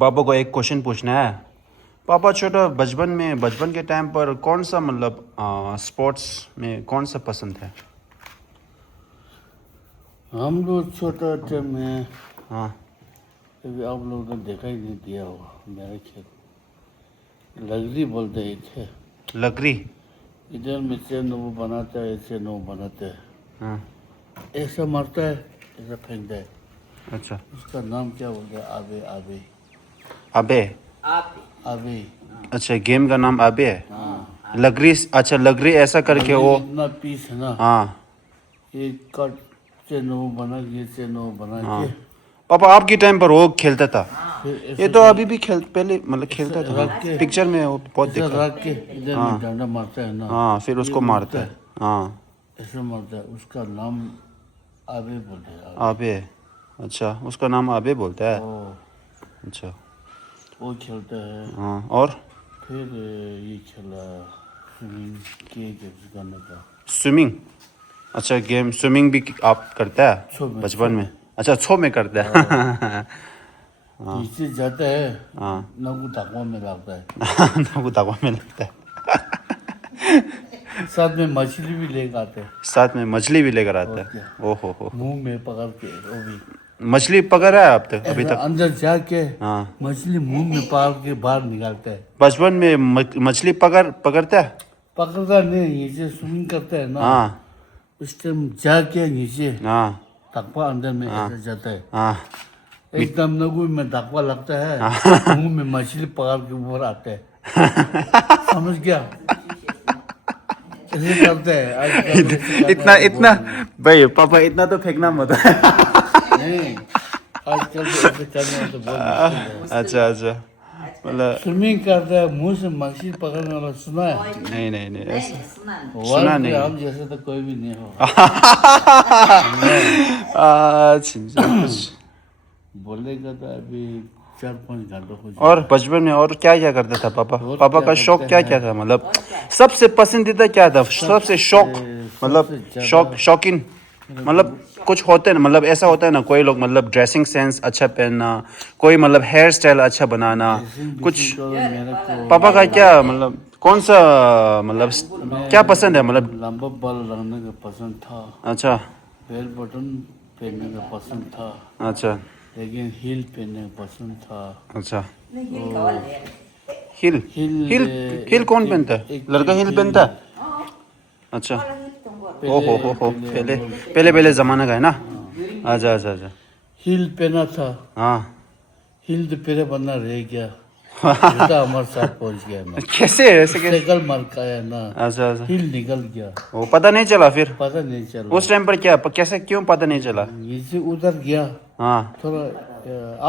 पापा को एक क्वेश्चन पूछना है। पापा छोटा बचपन के टाइम पर कौन सा मतलब स्पोर्ट्स में कौन सा पसंद है? हम लोग छोटा थे में हाँ कभी आप लोगों ने देखा ही नहीं दिया होगा मेरे खेत लगरी बोलते ही थे। लकड़ी। इधर में से नो बनाता है, ऐसे नो बनाते है, हाँ ऐसा मारता है, ऐसा फेंकता है। अच्छा। उसका नाम क्या बोलते हैं? आबे आबे अबे। आबे। अच्छा गेम का नाम अबे है। हाँ, लकड़ी। अच्छा लकड़ी ऐसा करके लगरी वो। इतना पीस है ना, हाँ ये कट से नो बना के, से नो बना हाँ। के, पापा आपके टाइम पर वो खेलता था। फिर ये ऐसा तो अभी भी पहले मतलब ऐसा खेलता था। हाँ रख के, पिक्चर में वो बहुत ऐसा देखा। रख के इधर हाँ में डंडा मारता है ना, हाँ फिर ये उसको मारता उड़ता है। है, हाँ ऐसा मारता है। उसका नाम आबे बोलते हैं, आबे। अबे। अच्छा उसका नाम अबे बोलता है। ओ, अच्छा वो खेलता है। हाँ और फिर ये खेला स्विमिंग के गाने का। स्विमिंग। अच्छा गेम स्विमिंग भी आप करता है छो में, छो बचपन में? में। अच्छा छो में करता है। नीचे जाता है, हाँ। नगु धाकवा में लगता है। वो दवा में लगता है। साथ में मछली भी लेकर आते हैं। साथ में मछली भी लेकर आता और है। क्या, ओहो हो। मुंह में पकड़ के वो भी मछली पकड़ा है आप तक अभी ऐसा तक? अंदर जाके हाँ मछली मुंह में पकड़ के बाहर निकालता है। बचपन में मछली पकड़ता है। पकड़ता नहीं, नीचे स्विमिंग करता है ना, हाँ उस टाइम जाके नीचे हाँ धक्का अंदर में ऐसा जाता है। हाँ एकदम नगु में धक्का लगता है, मुंह में मछली पकड़ के ऊपर आते हैं। समझ गया? ऐसे करते हैं आजकल, ऐसे करने इतना वाले इतना बहुत नहीं। भाई पापा इतना तो फेंकना मत। नहीं, आजकल तो ऐसे करने वाले तो बहुत मुश्किल है। अच्छा अच्छा मतलब स्विमिंग करता है, मुंह से मछली पकड़ने वाला सुना है? नहीं नहीं नहीं ऐसा सुना वर्ल्ड के नहीं हम है। जैसे तो कोई भी नहीं होगा। अच्छा कुछ। बोलेगा तो अभी 4-5 घंटों हो और जाएगा। बचपन में और क्या क्या करता था पापा? और पापा क्या का शौक करते क्या हैं? क्या था मतलब सबसे पसंदीदा क्या था? सबसे शौक मतलब सबसे ज़्यादा शौकीन मतलब कुछ होते हैं ना मतलब ऐसा होता है ना कोई लोग मतलब ड्रेसिंग सेंस अच्छा पहनना, कोई मतलब हेयर स्टाइल अच्छा बनाना ड्रेसिंग कुछ। बिसिंग तो मेरे पापा का को, क्या मतलब कौन सा मतलब क्या पसंद है मतलब? मैं लंबा बाल रखने का पसंद था, अच्छा बेल बटन पहनने का पसंद था, अच्छा लेकिन हील पहनने का पसंद था। अच्छा। तो हिल हिल हिल हिल एक कौन टिप, पहनता है? एक लड़का टिप हिल हिल। पहनता है? अच्छा। ओ पहले हो पहले हम पहले लोग पहले पहले पहनते थे। ज़माना का है ना। हाँ, अच्छा अच्छा अच्छा। हिल पहना था। हाँ। हिल तो पहले बनना रह गया, जूता हमारे साथ पहुंच गया ना, कैसे ऐसे कैसे? साइकिल मार का है ना, अच्छा अच्छा। हिल निकल गया, वो पता नहीं चला फिर पता नहीं चला। उस टाइम पर क्या कैसे क्यों पता नहीं चला? नीचे उधर गया, हाँ थोड़ा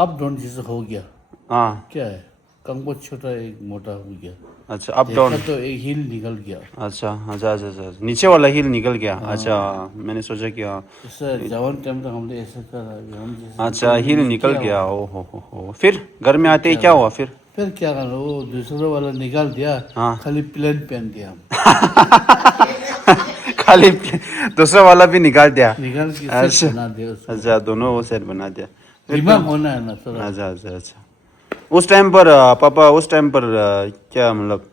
अप डाउन जैसे हो गया। हाँ। क्या है, कमर छोटा एक मोटा हो गया, अच्छा अप देखा डाउन। तो एक हिल निकल गया। अच्छा अच्छा अच्छा अच्छा नीचे वाला हिल निकल गया। अच्छा मैंने सोचा कि हाँ। ऐसा जवान टाइम तक हमने ऐसा करा, अभी हम जैसे तो अच्छा कोई भी हिल नहीं निकल किया गया। होगा। ओ हो फिर घर में आते ही क्या हुआ फिर? फिर क्या करना, वो दूसरा वाला निकाल दिया, हाँ। खाली प्लेन पहन दिया हम। खाली दूसरा वाला भी निकाल दिया। निकाल के सेट अच्छा बना दिया उसको। अच्छा दोनों वो सेट बना दिया फिर तो। दिमाग होना है ना थोड़ा। अच्छा अच्छा अच्छा। उस टाइम पर पापा उस टाइम पर क्या मतलब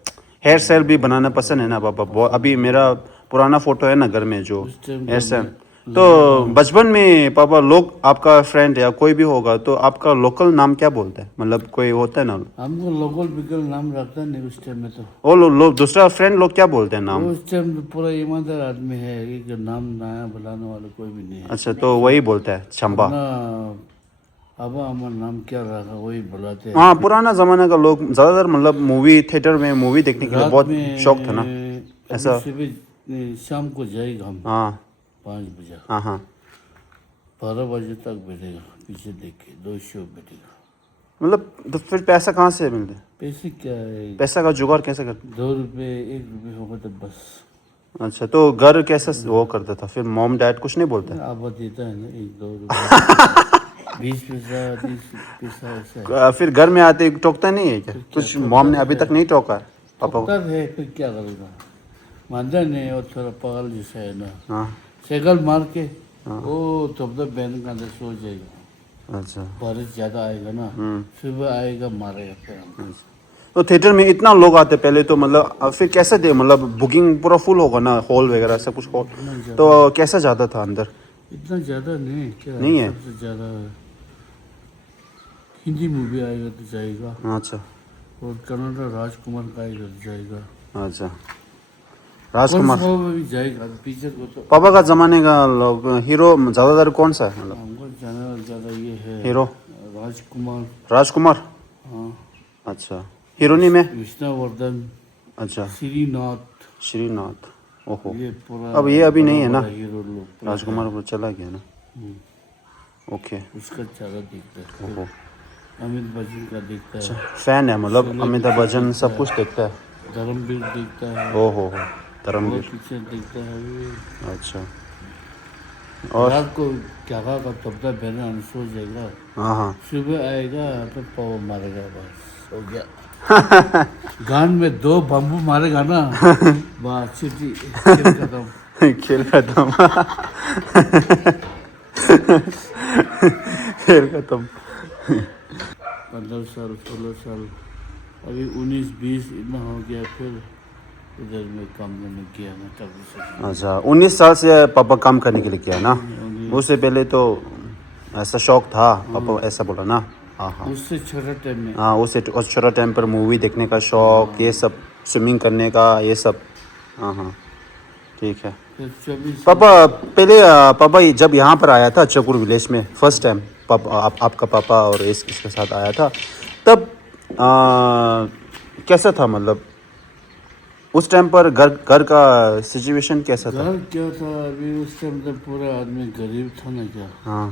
हेयर स्टाइल भी बनाना पसंद है ना पापा? बहुत अभी मेरा पुराना फोटो है ना घर में जो उस टाइम हेयर तो स्टाइल। मैं तो लंबा बाल, बचपन में पापा लोग आपका फ्रेंड या कोई भी होगा तो आपका लोकल नाम क्या बोलता है मतलब कोई होता है ना? हमको लोकल बिकल नाम रखता नहीं उस टाइम में तो। वो लोग दूसरा फ्रेंड लोग क्या बोलते हैं नाम? उस टाइम तो पूरा ईमानदार आदमी है, एक नाम नया बुलाने वाला कोई भी नहीं है। अच्छा तो वही बोलता है चंबा। अपना अब हमारा नाम क्या रखा वही बुलाते हैं। हाँ पुराना ज़माना का लोग ज़्यादातर मतलब मूवी थिएटर में मूवी देखने के लिए रात बहुत शौक था ना में अभी ऐसा। सुबह शाम को जाएगा हम हाँ 5 बजे, हाँ हाँ। 12 बजे तक बैठेगा, पीछे देख के 2 शो बैठेगा। मतलब तो फिर पैसा कहाँ से मिलता है? पैसे क्या है, पैसा का जुगाड़ कैसे करते? 2 रुपये 1 रुपये होगा तो बस। अच्छा तो घर कैसा वो करता था फिर? मॉम डैड कुछ नहीं बोलता? आप देता है ना 1-2 रुपये, 20 पैसा 30 पैसा ऐसा है। फिर घर में आते टोकता नहीं है क्या फिर क्या कुछ? मॉम ठोकता ने अभी है, तक नहीं टोका है पापा को? ठोकता है, फिर क्या करेगा, मानता नहीं, और थोड़ा पागल जैसा है ना, हाँ साइकिल मार के वो तब तक बैंड के अंदर सो जाएगा। अच्छा बारिश ज्यादा आएगा ना, सुबह आएगा मारेगा फिर हमको। तो थिएटर में इतना लोग आते पहले तो मतलब फिर कैसे थे मतलब बुकिंग पूरा फुल होगा ना हॉल वगैरह सब कुछ हॉल तो कैसा जाता था अंदर इतना ज्यादा नहीं क्या, नहीं है? सबसे ज्यादा हिंदी मूवी आएगा तो जाएगा, अच्छा और कन्नड़ा राजकुमार का आएगा तो जाएगा, अच्छा कौन राजकुमार सा में भी जाएगा पिक्चर को तो। पापा का जमाने का लोग हीरो ज्यादातर कौन सा है मतलब हमको जाना ज्यादा ये है हीरो राजकुमार। राजकुमार हाँ, अच्छा हीरोनी में विष्णुवर्धन, अच्छा श्रीनाथ, श्रीनाथ ओहो ये पूरा अब ये अभी नहीं है ना बड़ा हीरो लोग पूरा राजकुमार वो चला गया ना ओके उसका ज्यादा दिखता है। ओहो अमित बच्चन का दिखता है, फैन है मतलब अमिताभ बच्चन सब कुछ देखता है धर्मवीर दिखता है, ओहो हो बहुत धर्मवीर पिक्चर दिखता है अभी। अच्छा और रात को क्या का तबला बहना सो जाएगा, हाँ हाँ सुबह आएगा तो पाव मारेगा, बस हो गया। गान में 2 बम्बू मारेगा ना, बस छुट्टी, खेल खत्म। खेल खत्म खेल खत्म 15 साल 16 साल, अभी 19-20 इतना हो गया, फिर इधर में काम करने किया मैं तब से। अच्छा 19 साल से पापा काम करने के लिए किया ना उससे पहले तो ऐसा शौक था पापा ऐसा बोला ना हाँ हाँ उससे छोटा टाइम में हाँ उससे उस छोटा टाइम पर मूवी देखने का शौक ये सब स्विमिंग करने का ये सब हाँ हाँ ठीक है फिर 24 पापा पहले पापा जब यहाँ पर आया था चकुर विलेज में फर्स्ट टाइम पापा आपका पापा और इसके साथ आया था तब कैसा था मतलब उस टाइम पर घर का सिचुएशन कैसा था घर क्या था, अभी उस टाइम तो पूरा आदमी गरीब था ना क्या, हाँ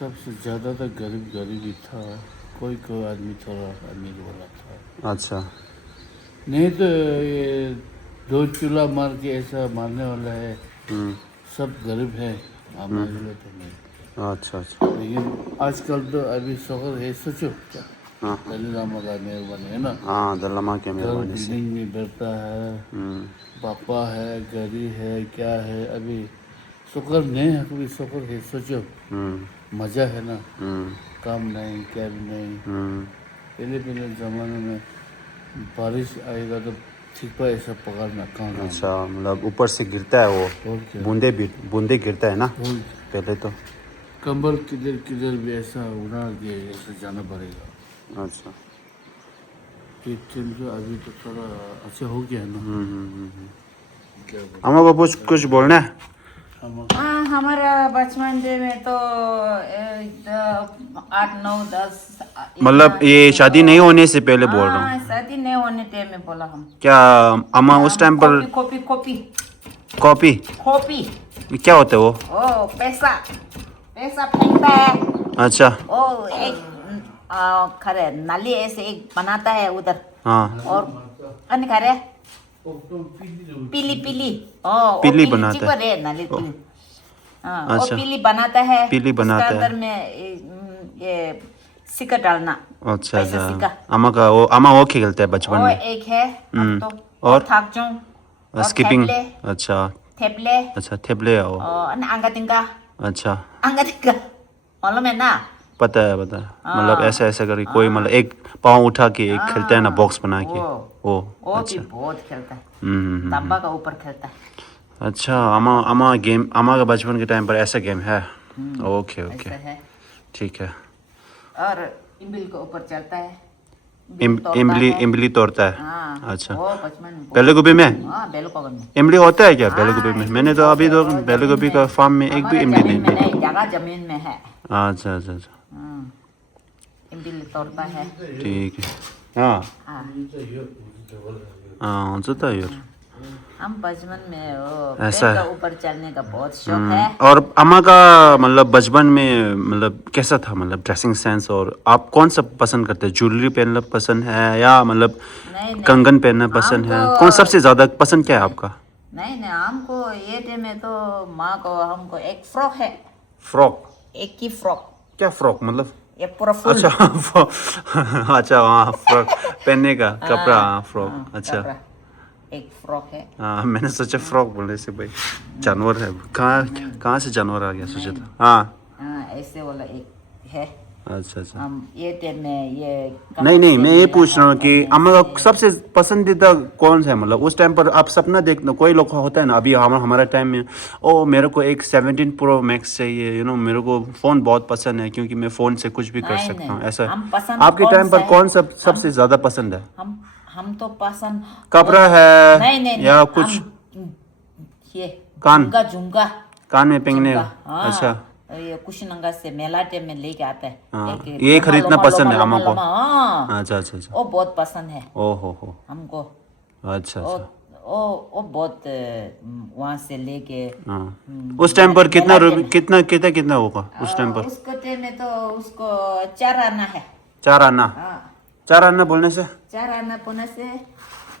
सबसे ज़्यादा तो गरीब ही था, कोई आदमी थोड़ा अमीर वाला था। अच्छा नहीं तो ये 2 चूल्हा मार के ऐसा मारने वाला है, सब गरीब है हमारे तो नहीं। अच्छा अच्छा लेकिन आजकल तो अभी शहर है, सोचो क्या हाँ दलीलामा का मेहरबानी है ना, हाँ दल्लमा के घर मेहरबानी से बिल्डिंग में बैठता है, पापा है, गाड़ी है, क्या है, अभी शुक्र नहीं है, कभी शुक्र है, सोचो मज़ा है ना, काम नहीं क्या भी नहीं। पहले ज़माने में बारिश आएगा तो ठीक पर ऐसा पकड़ना कहाँ अच्छा मतलब ऊपर से गिरता है वो और क्या, बूंदे गिरता है ना और पहले तो कंबल किधर भी ऐसा उड़ा के ऐसा जाना पड़ेगा। अच्छा एक टाइम तो अभी तो थोड़ा अच्छा हो गया है ना, क्या बोलूं। अम्मा बाबू कुछ बोलना है हाँ, हमारा बचपन डे में तो 8 9 10 मतलब ये शादी नहीं होने से पहले बोल रहा हूँ हाँ, शादी नहीं होने टाइम में बोला हम। क्या अम्मा उस टाइम पर कॉपी कॉपी कॉपी कॉपी क्या होता है वो ओ पैसा फेंकता है, अच्छा ओ एक खरे नाली ऐसे एक बनाता है उधर, हाँ और अन्य खरे पीली ओ पीली बनाता चिपक है नाली पीली, हाँ और अच्छा। पीली बनाता है, पीली बनाता उसके है। अंदर में ये सिक्का डालना, अच्छा पैसा सिक्का, अच्छा अम्मा वो खेलते हैं बचपन और में एक है अब तो, और? और थाक जाऊं, और स्किपिंग अच्छा थेपले अच्छा थेपले आओ और अंगा तिंगा अच्छा मालूम है ना, पता है मतलब ऐसा ऐसा करके कोई मतलब एक पाँव उठा के एक खेलता है ना बॉक्स बना के वो वो भी बहुत खेलता है, हम्म तांबा का ऊपर खेलता है, अच्छा अम्मा का बचपन के टाइम पर ऐसा गेम है ओके ओके ऐसा है। ठीक है और इमली के ऊपर चलता है, तोड़ता इमली है। इमली तोड़ता है हाँ, अच्छा वो बचपन में बेले गोभी में हाँ बेल गोभी में इमली होता है क्या बेले हाँ, गोभी में इमली मैंने तो अभी तो होता है, वो बेले जमीन गोभी में। का फार्म में एक भी हमारा इमली जमीन में नहीं नहीं, जगह जमीन में है, अच्छा अच्छा अच्छा इमली तोड़ता है। ठीक है हाँ हाँ, हाँ होता है यार हम बचपन में वो ऐसा पेड़ का है। ऊपर चढ़ने का बहुत शौक है। और अम्मा का मतलब बचपन में मतलब कैसा था मतलब ड्रेसिंग सेंस और आप कौन सा पसंद करते हैं ज्वेलरी पहनना पसंद है या मतलब नहीं कंगन पहनना पसंद है हमको- कौन सबसे ज़्यादा पसंद क्या है आपका नहीं हमको ये टाइम में तो माँ को हमको एक फ्रॉक है, फ्रॉक एक ही फ्रॉक, क्या फ्रॉक मतलब ये पूरा फुल अच्छा अच्छा हाँ फ्रॉक पहनने का कपड़ा हाँ फ्रॉक हाँ, अच्छा कपड़ा, एक फ्रॉक है। हाँ मैंने सोचा फ्रॉक बोलने से भाई जानवर है कहाँ से जानवर आ गया सोचा था हाँ ऐसे वाला एक है। अच्छा अच्छा। हम ये टाइम में ये नहीं नहीं, मैं ये पूछ रहा हूँ कि कमर से हमारा सबसे पसंदीदा कौन सा है, मतलब उस टाइम पर आप सपना देखना, कोई लोग होता है ना, अभी हमारा टाइम में ओ मेरे को एक 17 प्रो मैक्स चाहिए, मेरे को फ़ोन बहुत पसंद है क्योंकि मैं फ़ोन से कुछ भी कर नहीं, सकता हूँ, नहीं, ऐसा हम पसंद आपके कौन टाइम सा पर है? कौन सा हम सबसे ज़्यादा पसंद है? हम तो कपड़ा वो- है नहीं नहीं या नहीं, कुछ ये कान? झुमका झुमका कान में पहनने? झुमका, हाँ। अच्छा ये कुशीनगर से मेला टाइम में लेके आता है। हाँ, एक ये लोमा खरीदना लोमा पसंद है लोमा हमको। लोमा, हाँ। अच्छा अच्छा अच्छा। वो बहुत पसंद है ओ हो। हमको। अच्छा वो अच्छा। वो बहुत वहाँ से लेके हाँ, उस टाइम पर कितना मेला रुपये, टाइम कितना होगा उस टाइम पर? उसको टाइम में तो उसको 4 आना है। 4 आना? हाँ, 4 आना बोलने से? 4 आना बोलने से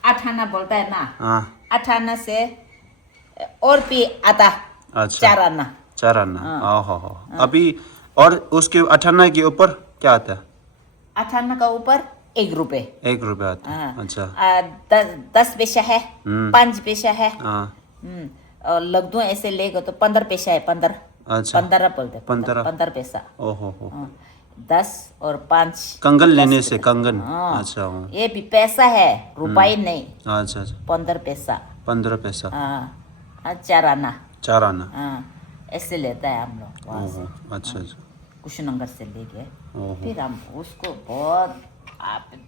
8 आना बोलता है ना। हाँ 8 आना से और भी आता अच्छा 4 आना। 4 आना। हाँ। हो अभी और उसके 58 के ऊपर क्या आता है? 8 आना का ऊपर 1 रुपए। 1 रुपये आता है। हाँ। अच्छा 10 पैसा है, 5 पैसा है। हाँ और लग ऐसे लेगा तो 15 पैसा है। 15 अच्छा 15 बोलते, 15 15 पैसा। ओहो हो। 10 और 5 कंगन 10 लेने से पैसा। कंगन? हाँ, अच्छा हाँ। ये भी पैसा है, रुपये नहीं। अच्छा अच्छा 15 पैसा। 15 पैसा। हाँ, 4 आना। 4 आना। हाँ, ऐसे लेता है हम लोग वहाँ से। ओहो अच्छा अच्छा। कुशीनगर से लेके ओहो फिर हम उसको बहुत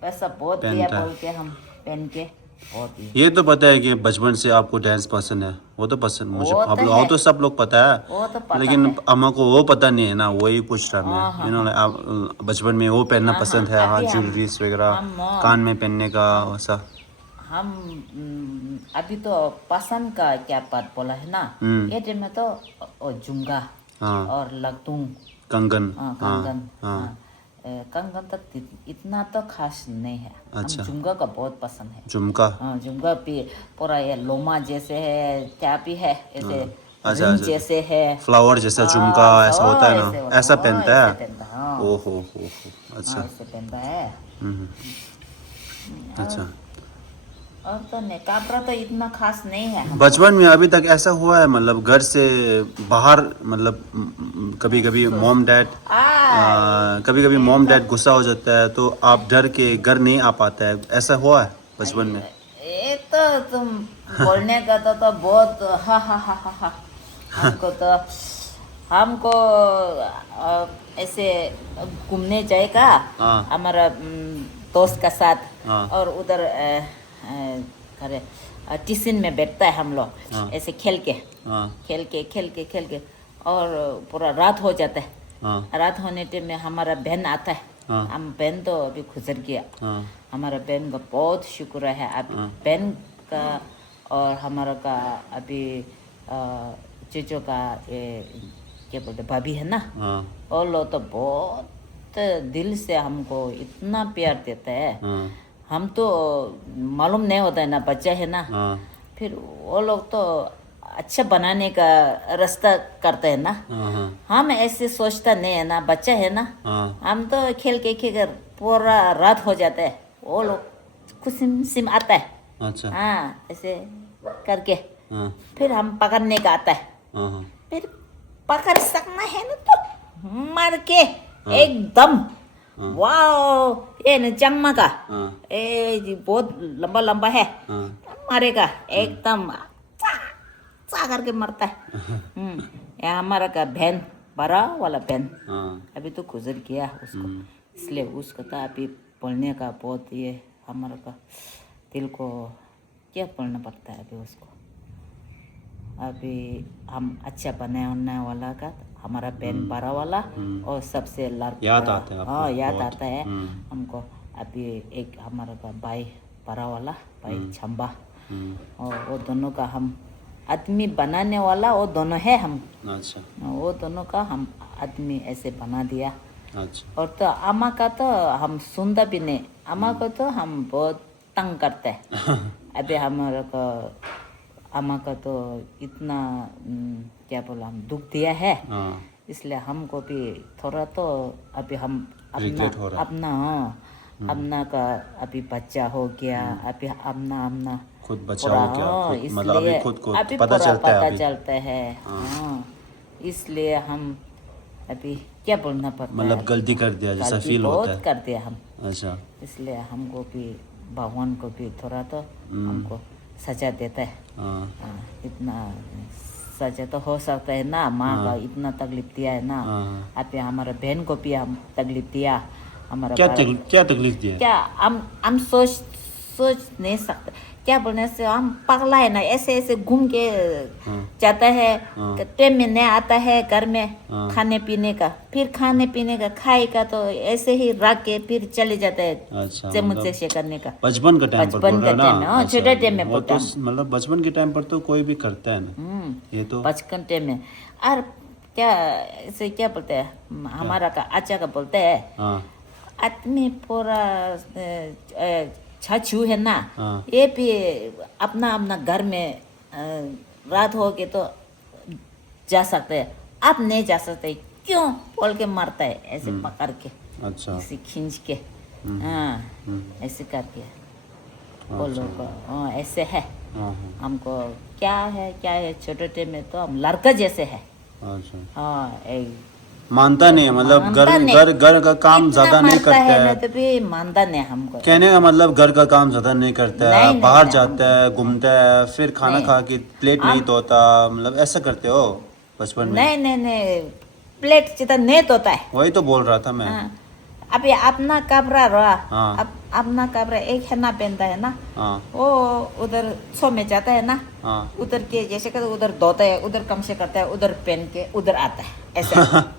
पैसा बहुत दिया पहनता है। बोल के हम पहन के बहुत ही ये तो पता है कि बचपन से आपको डांस पसंद है, वो तो पसंद मुझे, वो आप तो लोग है। तो सब लोग पता वो तो है, पता लेकिन है। अम्मा को वो पता नहीं है ना, वही पूछ रहा हाँ, मैं। हाँ, आप बचपन में वो पहनना हाँ, पसंद हाँ, है, हाँ अभी हम ज्वेलरीज वगैरह हम कान में पहनने का वैसा? हम अभी तो पसंद का क्या बात बोला है ना, ये टाइम में तो झुमका हाँ और लगतुंग, कंगन। कंगन। हाँ हाँ, कंगन तक इतना तो खास नहीं है। अच्छा। हम झुमका का बहुत पसंद है। झुमका? हाँ, झुमका भी पूरा ये लोमा जैसे है, क्या भी है ऐसे, अच्छा रिंग अच्छा जैसे है, फ्लावर जैसा झुमका ऐसा होता है ऐसे ना, वाला, ऐसा हाँ, पहनता ऐसे है? पहनता है, हाँ। ओहो हो अच्छा। हाँ, ऐसे पहनता है। हम्म, अच्छा। और तो नहीं, कपड़ा तो इतना खास नहीं है हमको। बचपन में अभी तक ऐसा हुआ है, मतलब घर से बाहर, मतलब कभी कभी मॉम डैड कभी कभी मॉम डैड गुस्सा हो जाता है तो आप डर के घर नहीं आ पाता है, ऐसा हुआ है बचपन में? ये तो तुम बोलने का तो बहुत हा हमको ऐसे घूमने जाएगा हाँ हमारा दोस्त का साथ, हाँ और उधर करे टिफिन में बैठता है हम हाँ। लोग, ऐसे खेल हाँ के और पूरा रात हो जाता है। हाँ रात होने टाइम में हमारा बहन आता है। हाँ हम बहन तो अभी गुजर गया। हाँ हमारा बहन का बहुत शुक्र है अभी बहन का, और हमारा का अभी चीचों का ये क्या बोलते भाभी है ना, हाँ वो लोग तो बहुत दिल से हमको इतना प्यार देता है। हाँ हम तो मालूम नहीं होता है ना, बच्चा है ना, हाँ फिर वो लोग तो अच्छा बनाने का रास्ता करते हैं ना। हाँ हाँ हम ऐसे सोचता नहीं है ना, बच्चा है ना, हाँ हम तो खेल के पूरा रात हो जाता है, वो लोग खुशी सिम आता है। अच्छा हाँ, ऐसे करके हाँ फिर हम पकड़ने का आता है। हाँ हाँ फिर पकड़ सकना है ना तो मार के एकदम वाह, ये न चम्मा का हाँ ए जी बहुत लंबा लंबा है, हाँ मारेगा एकदम चा करके मरता है। ये हमारा का बहन, बड़ा वाला बहन हाँ अभी तो गुजर गया उसको, इसलिए उसको तो अभी बोलने का बहुत ये हमारा का दिल को क्या बोलना पड़ता है अभी उसको। अभी हम अच्छा बनाने वाला का हमारा बहन बड़ा वाला और सबसे लड़का याद आता है आपको? हाँ, याद बहुत। आता है हमको। अभी एक हमारा का भाई बड़ा वाला भाई छम्बा, और वो दोनों का हम आदमी बनाने वाला वो दोनों है हम, अच्छा वो दोनों का हम आदमी ऐसे बना दिया। अच्छा और तो अम्मा का तो हम सुनता भी नहीं, अम्मा को तो हम बहुत तंग करते हैं। अभी हमारा का अम्मा का तो इतना क्या बोला हम दुख दिया है, हाँ इसलिए हमको भी थोड़ा तो अभी हम Regret हो रहा है। अपना का अभी बच्चा हो गया, अभी अपना खुद बचा पूरा, हो क्या, हाँ, खुद मतलब अभी इसलिए खुद को अभी पता पूरा चलता है पता अभी? चलता है। हाँ, इसलिए हम अभी क्या बोलना पड़ता है, मतलब गलती कर दिया जैसा गलती फील होता बहुत है। कर दिया हम, अच्छा। इसलिए हमको भी भगवान को भी थोड़ा तो हमको सजा देता है। हाँ हाँ, इतना सजा तो हो सकता है ना, माँ का इतना तकलीफ दिया है ना। हाँ। आप हमारे बहन को भी हम तकलीफ दिया, हमारा क्या तकलीफ दी है? क्या हम सोच नहीं सकते, क्या बोलने से हम पगला है ना, ऐसे ऐसे घूम के जाता है, टाइम में नहीं आता है घर में खाने पीने का, फिर खाने पीने का खाएगा तो ऐसे ही रख के फिर चले जाता है अच्छा, चम्मच से करने का। बचपन का टाइम पर बचपन बोल रहा का है टाइम में, ना? हाँ, अच्छा, छोटे टाइम में वो बोलता तो मतलब बचपन के टाइम पर तो कोई भी करता है ना ये तो। बचपन टाइम में। और क्या इसे क्या बोलते हैं, हमारा का अच्छा का बोलते हैं, हाँ आदमी पूरा छाछू है ना, हाँ। ये भी अपना अपना घर में रात हो के तो जा सकते हैं, आप नहीं जा सकते, क्यों बोल के मारता है ऐसे पकड़ के, अच्छा। ऐसे खींच के, हाँ ऐसे करके वो लोग हाँ ऐसे है। हाँ हाँ। हमको क्या है छोटे टाइम में तो हम लड़का जैसे है। अच्छा, हाँ मानता नहीं है, मतलब मानता नहीं। घर का काम इतना ज्यादा नहीं मारता करता है ना है। तो भी मानता नहीं हमको। कहने का मतलब घर का काम ज्यादा नहीं करता है, नहीं, बाहर नहीं, जाता है, घूमता है, फिर खाना नहीं। खा के प्लेट नहीं धोता, मतलब ऐसा करते हो बचपन में? नहीं प्लेट जितना नहीं होता है। वही तो बोल रहा था मैं। हाँ, अभी अपना कपड़ा रहा, हाँ। अपना कपड़ा एक है ना पहनता है ना, हाँ वो उधर सो में जाता है ना, हाँ। उधर के जैसे कहते उधर धोता है, उधर कम से करता है, उधर पहन के उधर आता है ऐसा।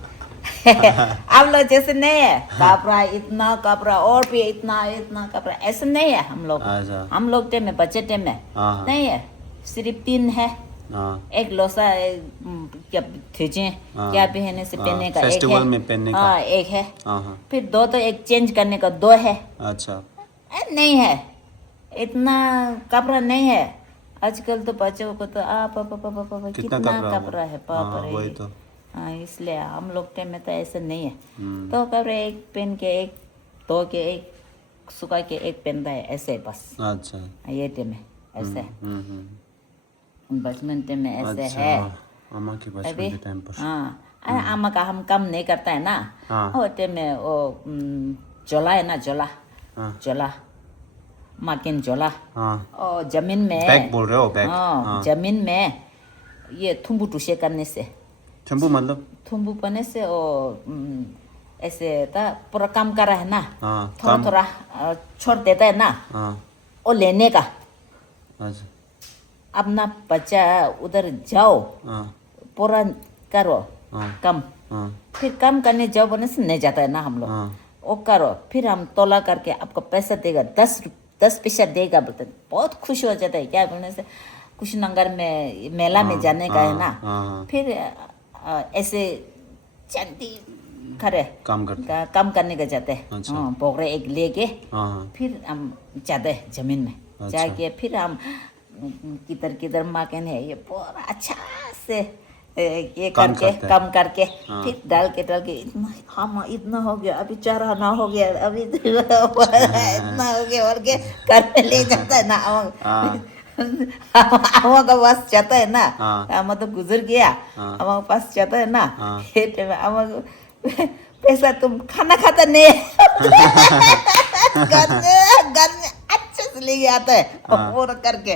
आप लोग जैसे नहीं है, कपड़ा इतना कपड़ा और भी इतना कपड़ा ऐसा नहीं है हम लोग। अच्छा। हम लोग टाइम में बच्चे टाइम में हाँ। नहीं है, सिर्फ 3 है, हाँ एक लोसा क्या थेचे हाँ। क्या पहनने से पहनने का एक फेस्टिवल है, में पहनने का। हाँ एक है, हाँ हाँ। फिर 2 तो एक चेंज करने का 2 है। अच्छा। नहीं है, इतना कपड़ा नहीं है। आजकल तो बच्चों को तो पापा कितना कितना कपड़ा कपड़ा होगा? है बाप हाँ, रे। वही तो। हाँ इसलिए हम लोग टाइम में तो ऐसा नहीं है, तो कपड़े एक पहन के एक धो के एक सुखा के एक पहनता है ऐसे बस। अच्छा। ये टाइम में ऐसे बचपन टाइम में ऐसे अच्छा, है। अम्मा के अभी बचपन के टाइम पर। हाँ, अरे अम्मा का हम कम नहीं करता है ना। हाँ। वो टाइम में वो जोला है ना, जोला हाँ जोला माकिन जोला, हाँ। और जमीन में बैग बोल रहे हो? बैग? हाँ, हाँ। जमीन में ये थुम्बू टूसे करने से, चंपू मतलब? थुम्बू पने से वो ऐसे था पूरा काम कर रहा है ना, हाँ, थोड़ा थोड़ा छोड़ देता है ना, हाँ। वो लेने का। अच्छा। अपना बच्चा उधर जाओ, हाँ पूरा करो हाँ कम, हाँ फिर कम करने जाओ बोलने से नहीं जाता है ना हम लोग। हाँ। वो करो, फिर हम तोला करके आपको पैसा देगा, 10 पैसा देगा बोलते, बहुत खुश हो जाता है। क्या बोलने से कुशीनगर में मेला में जाने का है ना, फिर ऐसे चांदी खरे काम करते काम करने का जाते हैं। अच्छा। हाँ, पोखरे एक लेके हाँ हाँ। फिर हम जाते हैं जमीन में, अच्छा। जाके फिर हम किधर माँ कहने ये पूरा अच्छा से ये काम करके करते हैं। कम करके हाँ। फिर डाल के इतना हम इतना हो गया, अभी 4 आना हो गया, अभी इतना हो गया और के घर में ले जाता है ना। हमारे का पास जाता है ना, हाँ। हम तो गुजर गया, हाँ। हमारे पास जाता है ना, हाँ। पैसा तुम खाना खाता नहीं है। घर में अच्छे से लेके आता है और करके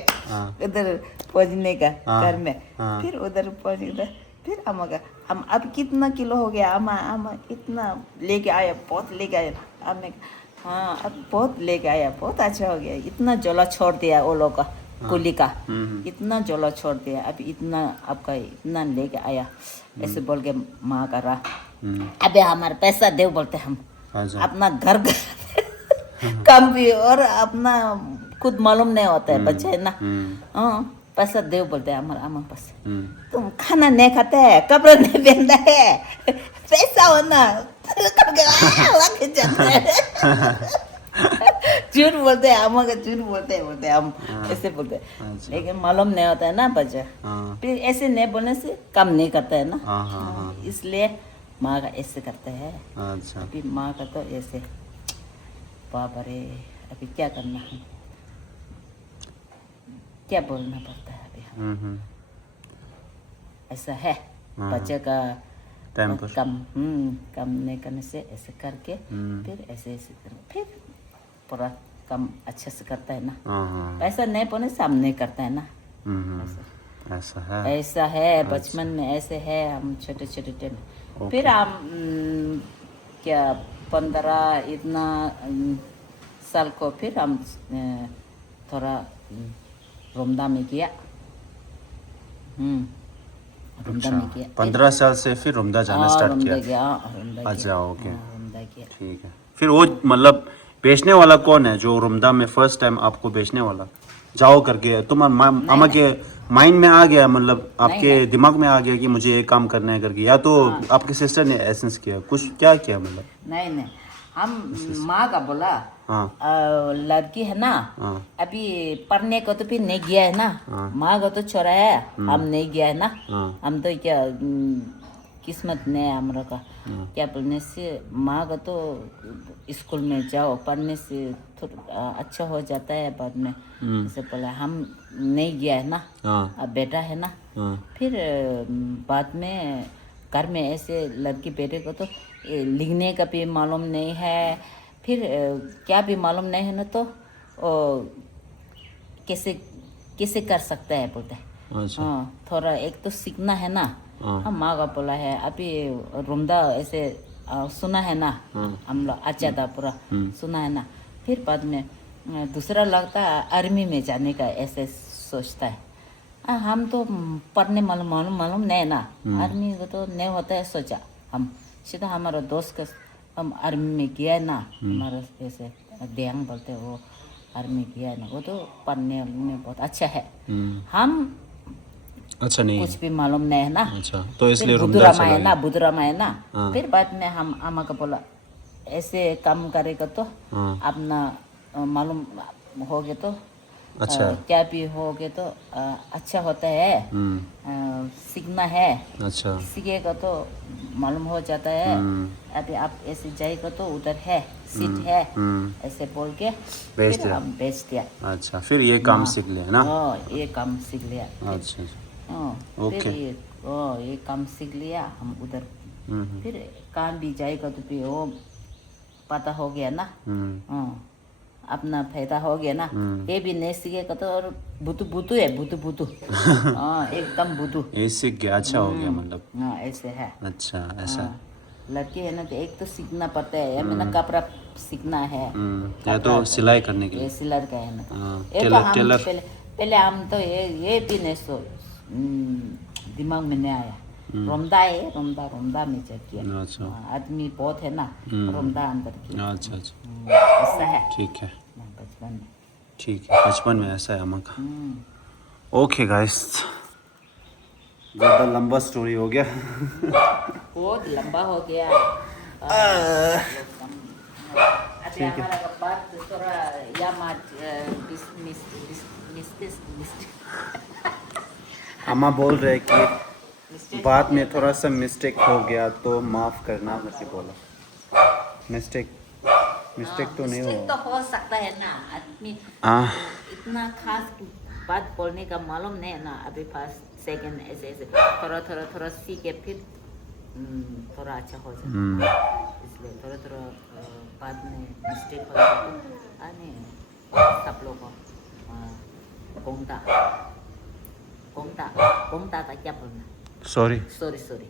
उधर पहुंचने का घर में। फिर उधर पहुंचने फिर हम अब कितना किलो हो गया, हम इतना लेके आया, बहुत लेके आया हमें। हाँ अब बहुत लेके आया, बहुत अच्छा हो गया, इतना जोला छोड़ दिया वो लोग का कुली का, इतना जोला छोड़ दिया, अभी इतना आपका इतना लेके आया ऐसे बोल के माँ का रहा। अबे हमारे पैसा दे बोलते हम, अच्छा। अपना घर कम भी और अपना खुद मालूम नहीं होता है, बच्चे है ना। हाँ पैसा दे बोलते हैं हमारे अम्मा पास, तुम खाना नहीं खाते है, कपड़ा नहीं पहनता है, पैसा हो ना करके जाता है। झूठ बोलते हैं अम्मा का, झूठ बोलते हैं हम, ऐसे बोलते हैं। लेकिन मालूम नहीं होता है ना बच्चा, फिर ऐसे नहीं बोलने से काम नहीं करता है ना, इसलिए माँ का ऐसे करते हैं। अच्छा। अभी माँ का तो ऐसे बाप रे, अभी क्या करना है, क्या बोलना पड़ता है अभी हम। ऐसा है बच्चे का टाइम पर। कम नहीं करने से ऐसे करके फिर ऐसे ऐसे फिर पूरा काम अच्छे से करता है ना। हाँ पैसा नहीं पड़ने से हम नहीं करता है ना। ऐसा है। ऐसा है बचपन में ऐसे है हम छोटे छोटे टाइम। फिर हम क्या 15 इतना साल को फिर हम थोड़ा रोमदा में किया। रोमदा में किया 15 साल से फिर रुमदा जाना स्टार्ट रोमदा किया। किया रोमदा अच्छा ओके रोमदा किया। ठीक है। फिर वो मतलब बेचने वाला कौन है जो रुमदा में फर्स्ट टाइम आपको बेचने वाला जाओ करके तुम्हारे मामा के माइंड में आ गया, मतलब आपके दिमाग में आ गया कि मुझे ये काम करना है करके, या तो आपके सिस्टर ने एसेंस किया कुछ क्या किया मतलब? नहीं हम माँ का बोला हाँ लड़की है ना हाँ अभी पढ़ने को तो फिर नहीं गया है ना। माँ को तो छोड़ा है हम नहीं गया है ना। हम तो क्या किस्मत नहीं है हमारा का। क्या बोलने से माँ को तो स्कूल में जाओ पढ़ने से थोड़ा अच्छा हो जाता है बाद में। जैसे बोला हम नहीं गया है ना। अब बेटा है ना। फिर बाद में घर में ऐसे लड़की बेटे को तो लिखने का भी मालूम नहीं है, फिर क्या भी मालूम नहीं है ना, तो कैसे कैसे कर सकता है बोलते हैं। अच्छा थोड़ा एक तो सीखना है ना। हम माँ का बोला है अभी रुमदा ऐसे सुना है ना। हम लोग अच्छा था पूरा सुना है ना। फिर बाद में दूसरा लगता है आर्मी में जाने का ऐसे सोचता है। हम तो पढ़ने मालूम नहीं ना। आर्मी को तो नहीं होता है सोचा हम सीधा हमारा दोस्त का हम आर्मी में गया है ना। हमारा ऐसे देंग बोलते वो आर्मी गया है ना, वो तो पढ़ने में बहुत अच्छा है। हम अच्छा नहीं कुछ भी मालूम नहीं है ना। अच्छा तो इसलिए बुद्ध रुमदा चला गया। रामायण ना। फिर बाद में हम अम्मा को बोला ऐसे काम करेगा तो अपना मालूम हो गया तो अच्छा क्या भी हो गया तो अच्छा होता है। सीखना है, अच्छा सीखेगा तो मालूम हो जाता है। अभी आप ऐसे जाएगा तो उधर है सीट है ऐसे बोल के बेच फिर दिया। हम बेच दिया। अच्छा फिर ये काम सीख लिया ना। ये काम सीख लिया। अच्छा फिर ये काम सीख लिया हम उधर। फिर काम भी जाएगा तो फिर वो पता हो गया ना। अपना फायदा हो गया ना। ये भी नहीं सीखेगा तो और बुतू है बुतू एकदम बुतू। ये सीख गया, अच्छा हो गया मतलब। ऐसे है। अच्छा ऐसा लड़की है ना तो एक तो सीखना पड़ता है या मैंने कपड़ा सीखना है या तो सिलाई करने के लिए। ये सिलर का है ना। ये तो टेलर हम टेलर पहले हम तो ये भी नहीं दिमाग में नहीं आया। रोमदा में चेक किया। अच्छा आदमी बहुत है ना रोमदा अंदर किया। अच्छा अच्छा ऐसा है ठीक है बचपन में। ठीक है बचपन में ऐसा है अम्मा का। ओके गाइस ज़्यादा लंबा स्टोरी हो गया। बहुत लंबा हो गया। अभी हमारा का बात थोड़ा या अम्मा बोल रहे कि बात में थोड़ा सा मिस्टेक हो गया तो माफ़ करना करके बोला। मिस्टेक तो नहीं मिस्टेक तो हुआ। हो सकता है ना। आदमी इतना खास बात बोलने का मालूम नहीं है ना। अभी फर्स्ट सेकंड ऐसे ऐसे थोड़ा सीख के फिर थोड़ा अच्छा हो जाता है। इसलिए थोड़ा बाद में मिस्टेक हो जाता है। सब लोग कोंगता का क्या बोलना? Sorry sorry